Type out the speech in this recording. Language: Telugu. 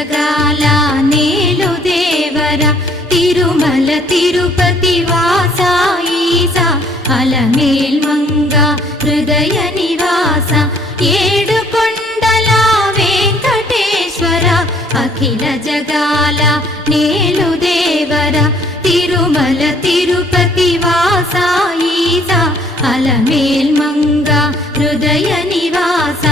జగాల నేలు దేవర తిరుమల తిరుపతి వాస ఈసా అలమేల్మంగ హృదయ నివాస ఏడు కొండల వెంకటేశ్వర అఖిల జగాల నేలు దేవర తిరుమల తిరుపతి వాస ఈసా అలమేల్మంగ హృదయ నివాస